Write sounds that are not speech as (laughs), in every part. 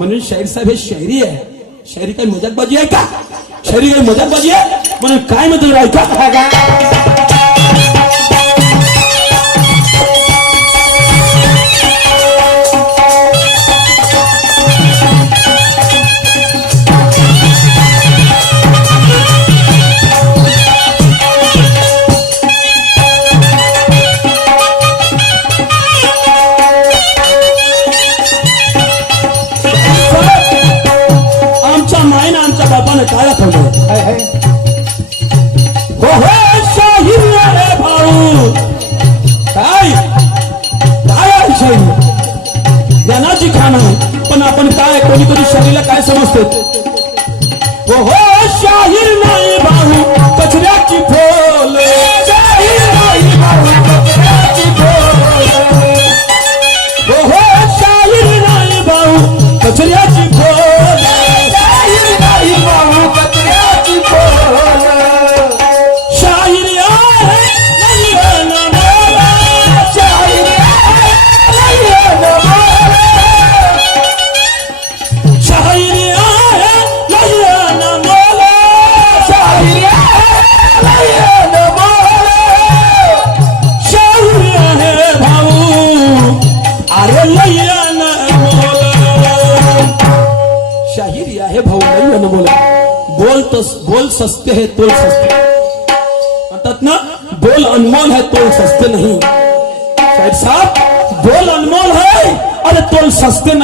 म्हणून शाहीर साहेब हे शायरी आहे? शायरी काही मजाकबाजी आहे का? शायरी काही मजाकबाजी आहे? म्हणून काय म्हणतो ऐका आमच्या बापानं काय दाखवलं हो हो शाहीर रे भाऊ काय काय आहे शाहीर ज्ञानाची खाण आहे पण आपण काय कोणी कधी शाहीरला काय समजतो हो हो शाहीर नाही भाऊ कचऱ्याची फोड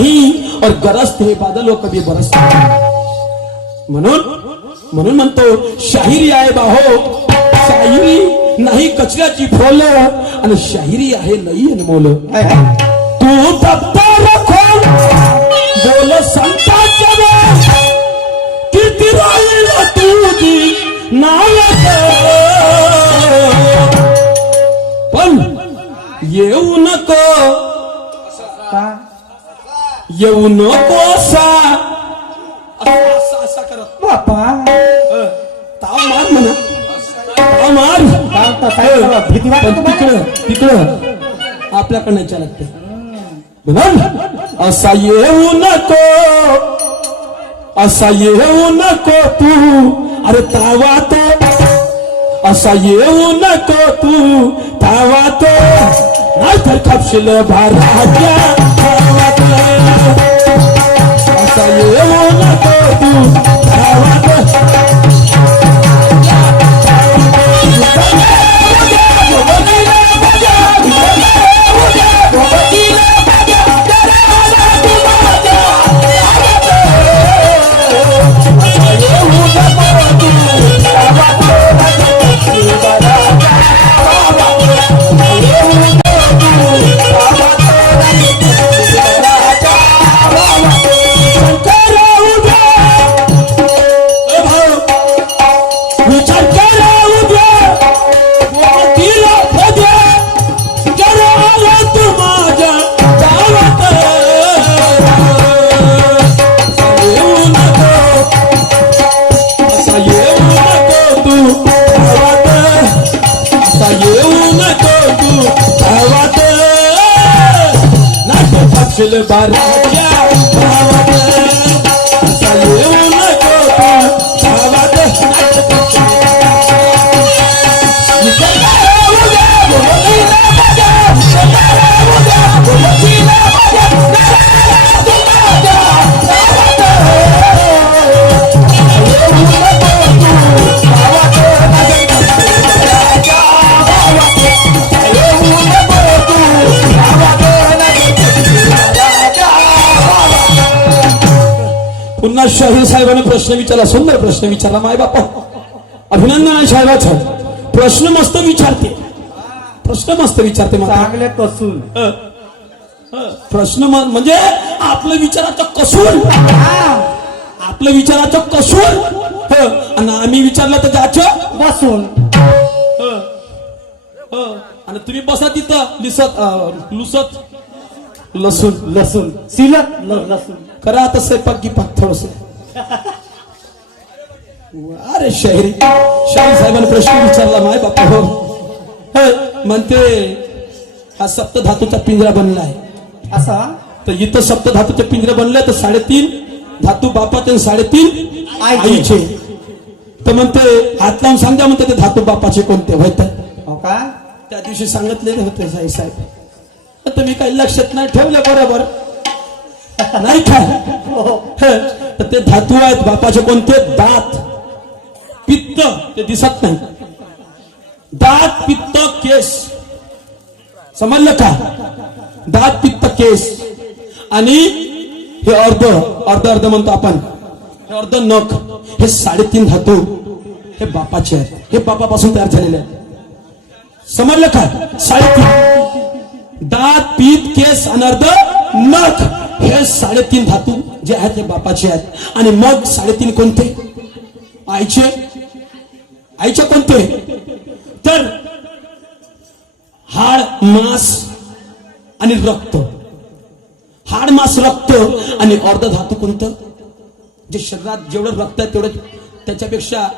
नहीं और गरजते हे बादल कभी बरसते म्हणून म्हणून म्हणतो शाहिरी आहे बाहो. शाहिरी नाही कचऱ्याची फोल आणि शाहिरी आहे नाही अनमोल. तू बोल संताच्या किती राहील तुझी नायक? पण येऊ नको? येऊ नको असा असा असा करत बापा ताव मार म्हणा ताव मार। पण? तिकडं तिकडं आपल्याकडनं म्हणून असा येऊ नको असा येऊ नको तू। अरे तावा तो असा येऊ नको तू। तावा तो नाहीतर खापशील भाराच्या तावात. असा dar. प्रश्न विचारला सुंदर प्रश्न विचारला माय बापा. अभिनंदन आहे साहेबाचं. प्रश्न मस्त विचारते. प्रश्न मस्त विचारते चांगले कसून. प्रश्न म्हणजे आपलं विचाराचं कसून. आपलं विचाराचं कसून. आणि आम्ही विचारलं तर त्याचं बसून. हं. आणि तुम्ही बसा तिथं लिसत लुसत. लसूण. लसूण. सिलत लसूण. करा आता स्वयंपाक गिपाक थोडस. अरे शहरी शाही साहेबांनी प्रश्न विचारला माय बापा हो. म्हणते हा सप्त धातूचा पिंजरा बनला आहे. असा? तर इथं सप्त धातूचे पिंजरे बनले तर साडेतीन धातू बापाचे साडेतीन आईचे. तर म्हणते हात लावून सांगा म्हणते ते धातू बापाचे कोणते? होत हो का? त्या दिवशी सांगितलेले होते साई साहेब. मी काही लक्षात नाही ठेवलं बरोबर? नाही का? हं. ते धातू आहेत बापाचे कोणते? दात. पित्त ते दिसत नाही. दात पित्त केस. समजलं का? दात पित्त केस. आणि हे अर्ध अर्ध अर्ध म्हणतो आपण. हे अर्ध नख हे साडेतीन धातू हे बापाचे आहेत. हे बापापासून तयार झालेले आहेत. समजलं का? साडेतीन. दात पीत केस अनर्ध नख. हे साडेतीन धातू जे आहेत ते बापाचे आहेत. आणि मग साडेतीन कोणते? आईचे आईचे कोणते तर हाड मांस आणि रक्त. हाड मास रक्त आणि अर्ध धातू कोणतं? जे शरीरात जेवढं रक्त आहे तेवढं त्याच्यापेक्षा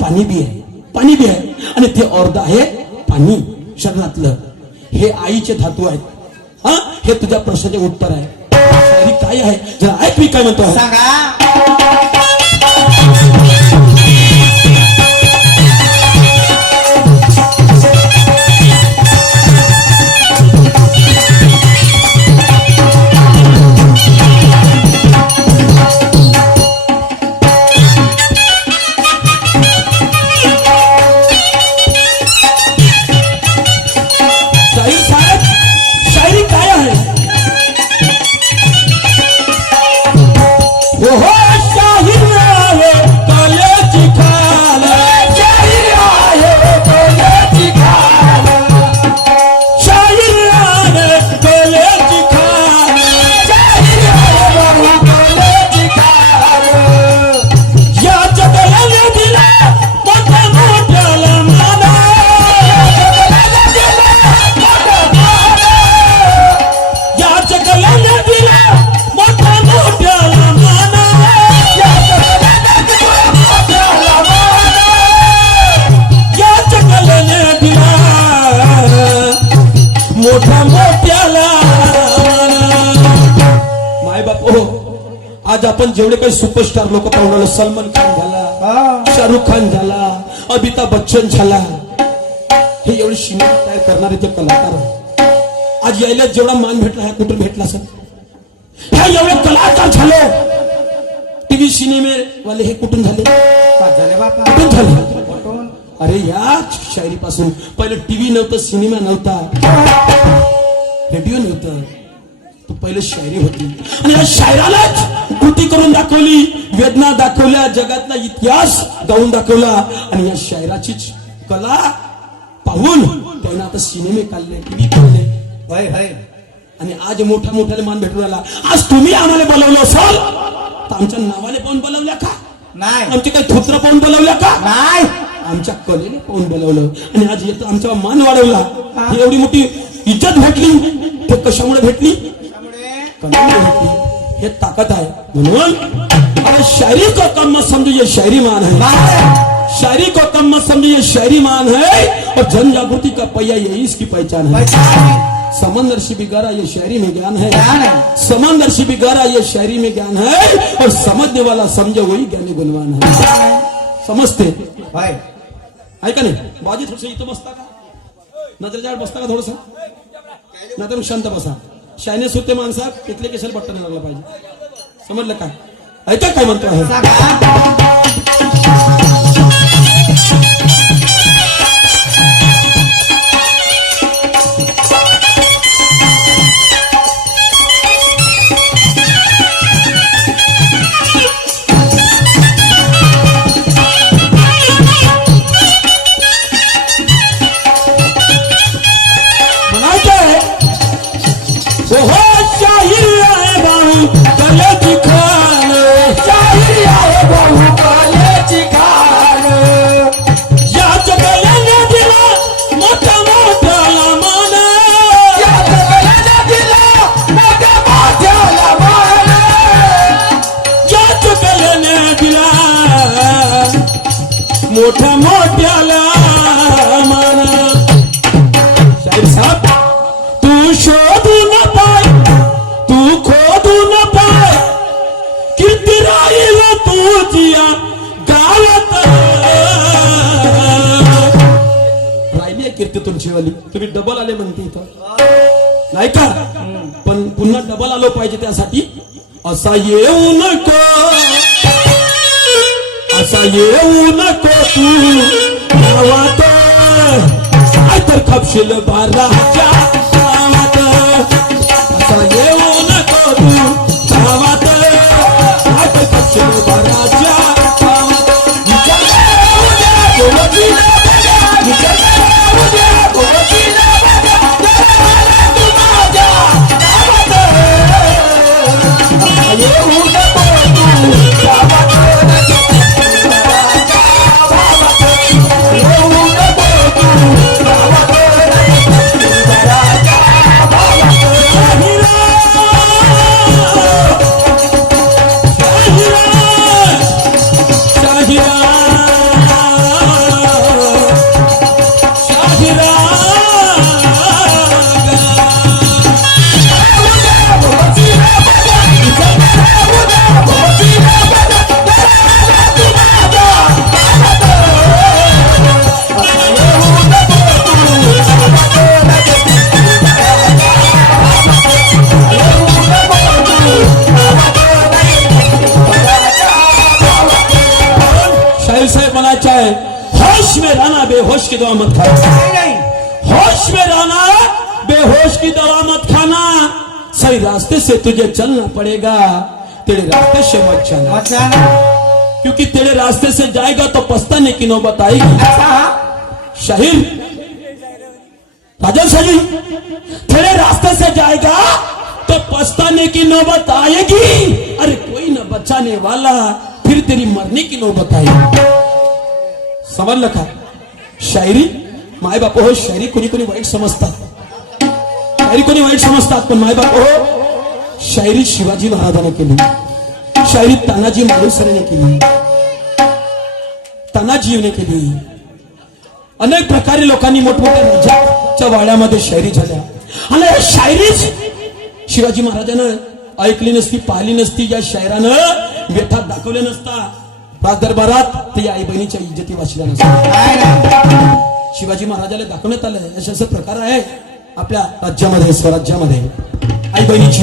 पाणी बी आहे. पाणी बी आहे. आणि ते अर्ध आहे पाणी शरीरातलं. हे आईचे धातू आहेत. हा? हे तुझ्या प्रश्नाचे उत्तर आहे. काय आहे? जरा ऐक मी काय म्हणतो. सांगा. सुपरस्टार लोक पाहून आलो सलमान खान झाला शाहरुख खान झाला अमिताभ बच्चन झाला। हे एवढे सिनेमा तयार करणारे ते कलाकार आज यायला जेवढा मान भेटला ह्या कुठून भेटला सर? ह्या एवढे कलाकार झाले. टीव्ही सिनेमे वाले हे कुठून झाले? कुठून झाले? अरे या शायरीपासून. पहिलं टीव्ही नव्हतं सिनेमा नव्हता. रेडिओ नव्हतं. पहिलं शायरी होती. आणि या शायरालाच कृती करून दाखवली. वेदना दाखवल्या जगातला इतिहास गाऊन दाखवला. आणि या शायराचीच कला पाहून त्यानं आता सिनेमे काढले टीव्ही काढले. होय होय. आणि आज मोठ्या मोठ्याला मान भेटून राहिला आज तुम्ही आम्हाला बोलवलं असाल तर आमच्या नावाने पाहून बोलवल्या का? नाही. आमचे काही थोत्र पाहून बोलवल्या का? नाही. आमच्या कलेने पाहून बोलवलं. आणि आज येतो आमचा मान वाढवला. ही एवढी मोठी इज्जत भेटली. ते कशामुळे भेटली? कलेने भेटली हे। ताकद आहे म्हणून अरे शायरी को कम मत समझो ये शायरी मान है. शायरी को कम मत समझो ये शायरी मान है। और जन जागृति का पहिया यही इसकी पहचान है। समंदर से भी गहरा ये शायरी में ज्ञान है। समंदर से भी गहरा ये शायरी में ज्ञान है। और समझने वाला समझे वही ज्ञानी गुणवान है। समझते? होय आहे का नाही? बाजी थोडस इथं बसता का। नजरेच्या बसता का थोडस नाही तर मग शांत बसा। शायनेस होते माणसा तिथले केशाला बट्टा नाही लागला पाहिजे. समजलं काय ऐका काय म्हणतो तुझिया गावात राहिली आहे कीर्ती तुमची वाली. तुम्ही डबल आले म्हणते इथं. नाही का? पण पुन्हा डबल आलो पाहिजे त्यासाठी. असा येऊ नको. असा येऊ नको तू. गावात काय तर खपशील बाराच्या सही रास्ते से तुझे चलना पड़ेगा। तेरे रास्ते से मत चलना। क्योंकि तेरे रास्ते से जाएगा तो पछताने की नौबत आएगी। अच्छा। हा शाहिर राजन तेरे रास्ते से जाएगा तो पछताने की नौबत आएगी। अरे कोई ना बचाने वाला फिर तेरी मरने की नौबत आएगी। समज का शायरी माए बाप हो शायरी कोणी कोणी वाईट समजतात शायरी कोणी वाईट समजतात पण माय बाप हो शायरी शिवाजी महाराजाने केली. शायरी तानाजी मालुसरेने केली. तानाजीवने केली. अनेक प्रकारे लोकांनी मोठमोठ्या राजाच्या वाड्यामध्ये शायरी झाल्या. आणि या शायरीच शिवाजी महाराजानं ऐकली नसती पाहिली नसती या शायरानं व्यथात दाखवल्या नसता. दरबारात ते आई बहिणीच्या इज्जती वाचल्या नाही शिवाजी महाराजाला दाखवण्यात आलं असे असे प्रकार आहे आपल्या राज्यामध्ये स्वराज्यामध्ये. आई बहिणीची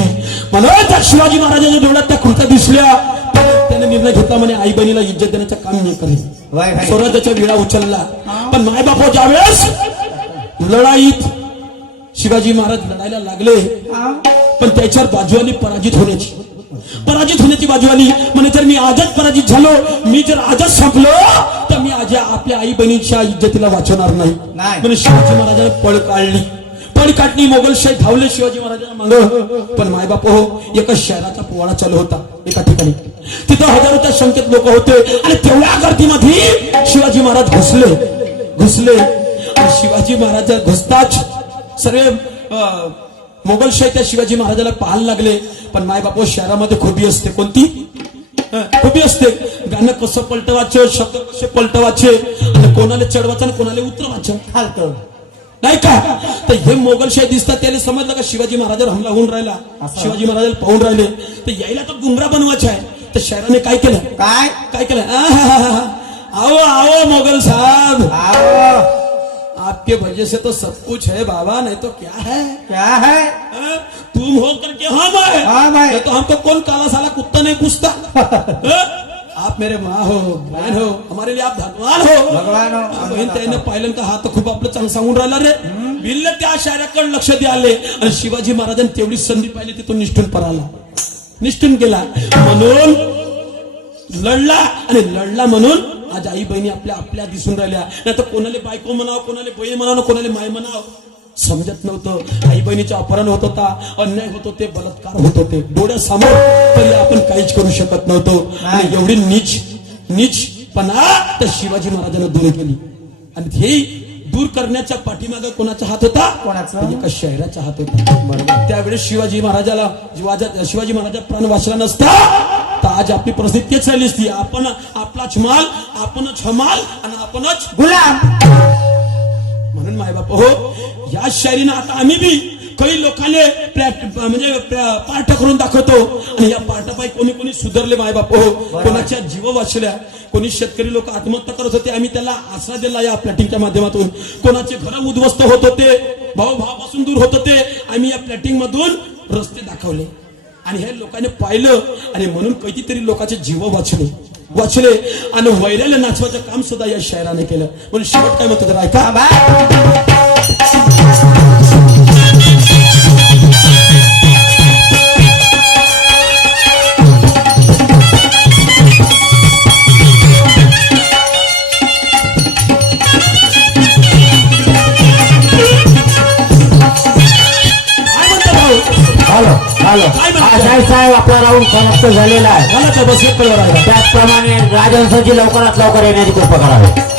म्हणून त्या शिवाजी महाराजांच्या डोळ्यात त्या कृत्या दिसल्या त्याने निर्णय घेतला म्हणे आई बहिणीला इज्जत देण्याचं काम नाही करेल स्वराज्याच्या विडा उचलला. पण मायबापो ज्यावेळेस लढाईत शिवाजी महाराज लढायला लागले पण त्याच्यावर बाजू आली पराजित होण्याची. पराजित होण्याची बाजू आली म्हणजे जर मी आजच पराजित झालो मी जर आजच संपलो तर मी आज आपल्या आई बहिणीच्या इज्जतीला वाचवणार नाही. नाही. म्हणजे शिवाजी महाराजांनी पळ काढली. पळ काटणी मोगलशाही धावले शिवाजी महाराजांना माग पण मायबाप हो एका शहराचा पोवाडा चालू होता एका ठिकाणी. तिथं हजारोच्या संख्येत लोक होते आणि तेवढ्या गर्दीमध्ये शिवाजी महाराज घुसले. घुसले. शिवाजी महाराज घुसताच सगळे अं, मोगलशाही त्या शिवाजी महाराजाला पाहायला लागले. पण मायबाप शहरामध्ये खुबी असते. कोणती? खोबी खुबी असते. गाणं कसं पलटवायचं शब्द कसे पलटवायचे आणि कोणाला चढवायचं आणि कोणाला उतरवायचं खालतं नाही का? तर हे मोगलशाही दिसतात त्याने समजलं का शिवाजी महाराजावर हमला होऊन राहिला. शिवाजी महाराजाला पाहून राहिले. तर यायला तर गुंगरा बनवायचा आहे. तर शहराने काय केलं? काय? काय केलं. आओ आओ मोगल साहब. आओ आपके वजह से तो सब कुछ है बाबा नहीं तो क्या है? क्या है? तुम हो करके हम है हैं। नहीं तो हमको कौन काला साला कुत्ता नहीं पूछता? (laughs) हाँ? आप मेरे माँ हो बहन हो हमारे लिए आप धनवान हो। भगवान हो. बहीण त्याने पाहिलं का हा तर खूप आपलं चांगलं सांगून राहिला रे। विल्ल त्या शाळेकडे लक्ष द्याले। आणि शिवाजी महाराजांनी तेवढी संधी पाहिली तिथून निष्ठून पराला निष्ठून गेला. म्हणून लढला आणि लढला म्हणून आज आई बहिणी आपल्या आपल्या दिसून राहिल्या. नाही तर कोणाला बायको म्हणावं कोणाला बहीण म्हणावं कोणाला माय म्हणावं. समजत नव्हतं. आई बहिणीचे अपहरण होत होता अन्याय होत होते बलात्कार होत होते. डोळ्यासमोर तरी आपण काहीच करू शकत नव्हतो. आणि एवढी नीच नीचपणा त्या शिवाजी महाराजांना दूर केली. आणि हे दूर करण्याच्या पाठीमागे कोणाचा हात होता? कोणाचा? एका शहराचा हात होता. त्यावेळेस शिवाजी महाराजाला शिवाजा- शिवाजी महाराजा प्राण वाचला नसता. तर आज आपली परिस्थिती तेच झाली असती. आपण आपलाच माल आपणच हमाल आणि आपणच गुलाम. म्हणून मायबाप हो या शायरीनं आता आम्ही बी काही लोकांनी म्हणजे पाठ करून दाखवतो. आणि या पाठापायी कोणी कोणी सुधारले माय बाप हो कोणाच्या जीव वाचल्या कोणी शेतकरी लोक आत्महत्या करत होते आम्ही त्याला आसरा दिला या प्लॅटिंगच्या माध्यमातून. कोणाचे घर उद्ध्वस्त होत होते भाऊ भावापासून दूर होत होते आम्ही या प्लॅटिंग मधून रस्ते दाखवले. आणि हे लोकांनी पाहिलं आणि म्हणून कितीतरी लोकांचे जीव वाचले. वाचले आणि वैराला नाचवायचं काम सुद्धा या शहराने केलं म्हणून शेवट काय म्हणतो तर ऐका थांबा. आशाय साहेब आपला राऊंड समाप्त झालेला आहे. त्याचप्रमाणे राजहंसाची लवकरात लवकर येण्याची कृपा करावी.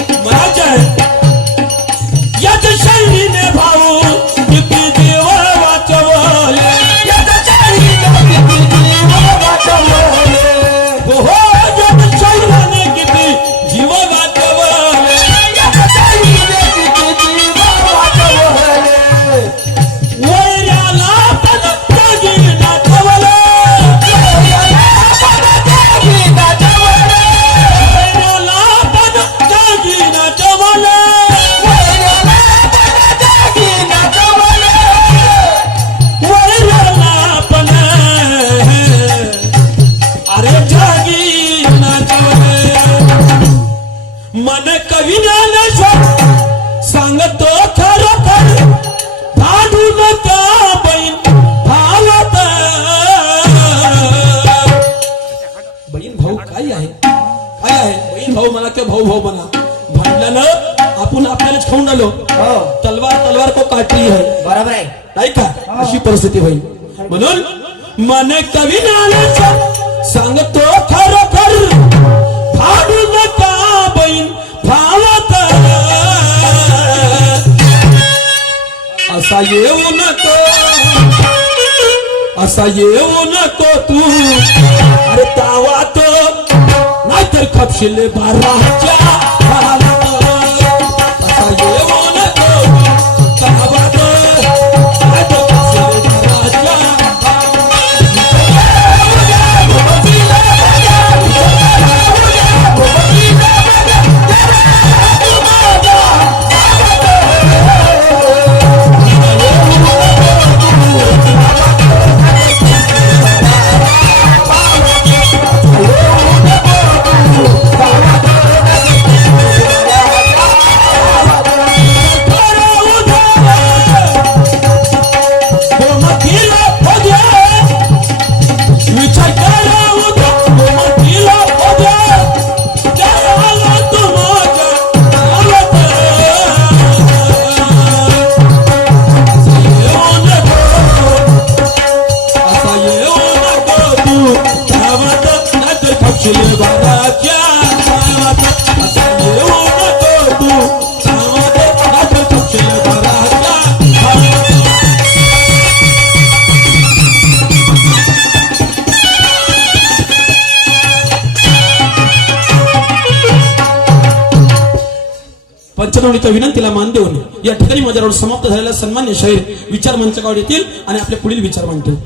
मन कवी ज्ञानेश्वर सांगतो खरोखर फाडू नका बहीण फावत असा येऊ नको असा येऊ नको तू. अरे तावात नाहीतर खपशिले बाराच्या. विनंतीला मान देऊन या ठिकाणी माझ्यावर समाप्त झालेला सन्मान्य शहीर विचार मंचकावर येतील आणि आपले पुढील विचार मांडतील.